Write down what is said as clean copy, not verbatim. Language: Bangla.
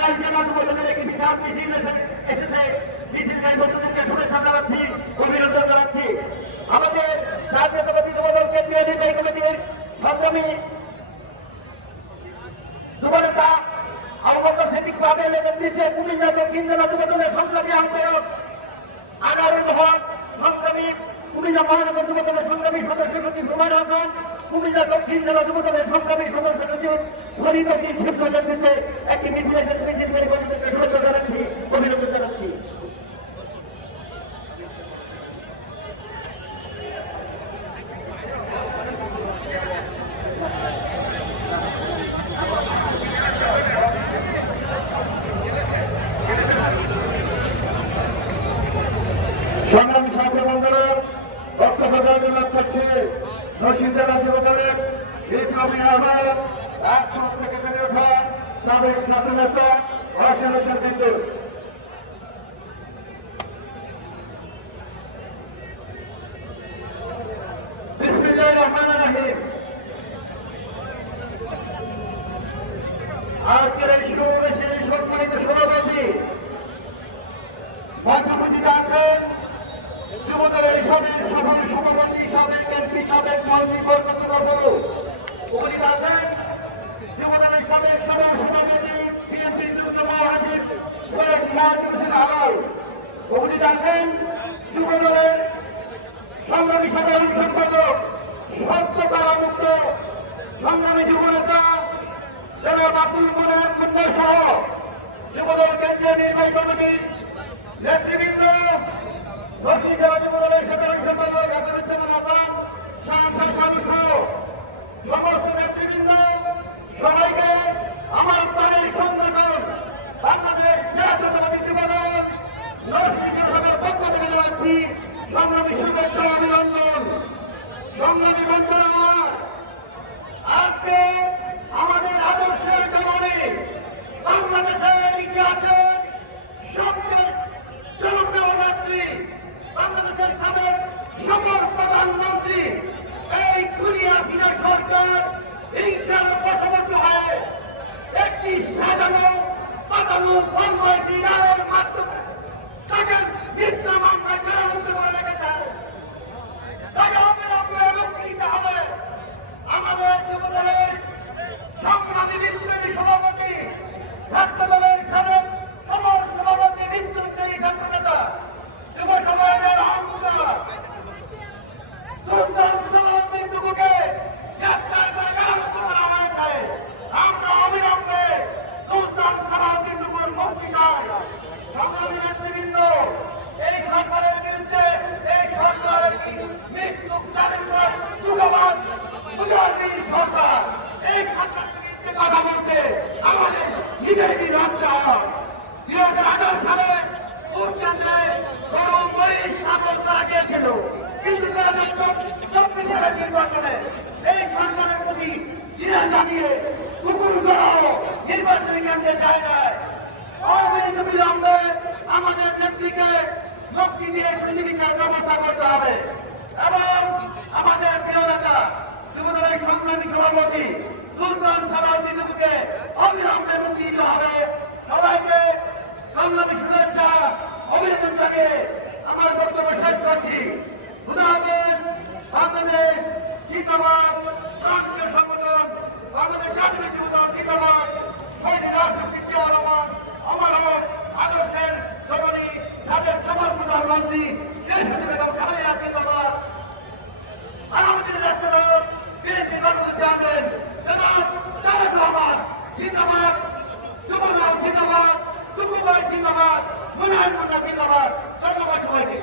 লাল জেলা যুবদলের একটি বিশাল মিছিল এসেছে। মিছিলকে নতুনকে শুভেচ্ছা জানাচ্ছি, অভিনন্দন জানাচ্ছি। আমাদের জাতীয়তাবাদী যুবদল কেন্দ্রীয় নির্বাহী কমিটির সংগ্রামী যুবনেতা আবু বকর সিদ্দিক বাদলের নেতৃত্বে কুমিল্লা দক্ষিণ জেলা যুবদলের সংগ্রামী আহ্বায়ক আনারুল হক, সংগ্রামী কুমিল্লা মহানগর যুবদলের সংগ্রামী সদস্য সচিব রুমান হাসান, কুমিল্লা দক্ষিণ জেলা যুবদলের সংগ্রামী সদস্য সচিব ফরিদ উদ্দিন শীর্ষ নেতৃত্বে একটি মিছিল বের করে শুভেচ্ছা জানাচ্ছি, অভিনন্দন জানাচ্ছি। সংগ্রামী ছাত্র মন্ডলের বক্তব্য জয়লাভ করছে নরসিংদী জেলা যুবদলের বিপ্লবী আহ্বায়ক, রাজপথ থেকে বেড়ে ওঠা সাবেক ছাত্র নেতা হোসেন হোসেন বিন্দু। বিসমিল্লাহির রহমানির রহিম। আজকের এই সমাবেশের সম্মানিত সভাপতি মঞ্চপতিতে আছেন যুবদলের সাবেক সভাপতি, সাবেক এমপি, সাবেক মন্ত্রী বরকতুল্লাহ। উপস্থিত আছেন যুবদলের সাবেক সভাপতি বিএনপি যুগ্ম মহাসচিব সৈয়দ মুহাজির হোসেন আলম। উপস্থিত আছেন যুবদলের সংগ্রামী সাধারণ সম্পাদক, সত্যতা মুক্ত সংগ্রামী যুবনেতা জনাব আব্দুল মোনায়েম মুন্না সহ যুবদল কেন্দ্রীয় নির্বাহী কমিটির নেতৃবৃন্দ, দক্ষিণ জেলা যুবদলের সাধারণ সম্পাদক আসাদুজ্জামান হাসান, সহ সমস্ত নেতৃবৃন্দ, সবাইকে আমার প্রাণের সংগঠন বাংলাদেশ জাতীয়তাবাদী যুবদল নরসিংদী জেলার পক্ষ থেকে জানাচ্ছি সংগ্রামী শুভেচ্ছা, অভিনন্দন। সংগ্রামী বন্ধুরা, আজকে আমাদের আদর্শের কারণে বাংলাদেশের ইতিহাসে সবচেয়ে জনপ্রিয় নেত্রী, বাংলাদেশের সাবেক সকল প্রধানমন্ত্রী এই কুলিয়া সিনা সরকার হিংসার বশবর্তী হয়ে একটি সাজানো পাতানো কর্মসূচি রায়ের মাধ্যমে তাকে মিথ্যা মামলায় কারারুদ্ধ করে রেখেছে। তাকে অবিলম্বে মুক্তি দিতে হবে। আমাদের যুবদলের সংগ্রামী বিপ্লবী সভাপতি, ছাত্র দলের সাবেক সফল সভাপতি, বিদ্যুৎ ছাত্র নেতা, যুব সমাজের অহংকার সুলতান সালাউদ্দিন টুকুকে গ্রেফতার করে কারারুদ্ধ করা হয়েছে। আমরা অবিলম্বে সুলতান সালাউদ্দিন টুকুর মুক্তি চাই। সংগ্রামী নেতৃবৃন্দ, এই সরকারের বিরুদ্ধে, এই সরকার একটি মৃত্যু চালিত যুগবাদ মুজাহিদ সরকার, এই সরকারের বিরুদ্ধে কথা বলতে আমাদের নিজেরই লজ্জা হয়। 2018 সালে ভোট কেন্দ্রে শাসন করা গিয়েছিল, কিন্তু 2024 সালের নির্বাচনে এই সরকারের প্রতি ঘৃণা জানিয়ে কুকুর নির্বাচনী কেন্দ্রে যায় নাই। বিলম্বে আমাদের নেত্রীকে মুক্তি দিয়ে পৃথিবীর ব্যবস্থা করতে হবে এবং আমাদের প্রিয় নেতা যুবদলের সংগ্রামী সভাপতি সুলতান সালাউদ্দিন টুকুকে অবিলম্বে মুক্তি দিতে হবে। সবাইকে সংগ্রামী শুভেচ্ছা, অভিনন্দন জানিয়ে আমার বক্তব্য শেষ করছি। খুদা হাফেজ। বাংলাদেশ জিন্দাবাদ, রাষ্ট্রীয় সংগঠন বাংলাদেশ জাতীয় যুবদল জিন্দাবাদ, শহীদ রাষ্ট্রপতি জিয়া রহমান আমার আদর্শের জননী, সাবেক সমাজ প্রধানমন্ত্রী দেশপতি বেগম খালেদা জিন্দাবাদ, আর আমাদের রাষ্ট্রদল বিএনপি বাংলাদেশ চেয়ারম্যান জনাব তারেক রহমান জিন্দাবাদ, যুবদল জিন্দাবাদ, যুবভাই জিন্দাবাদ, মুনায়েম মুন্না জিন্দাবাদ। ধন্যবাদ সবাইকে।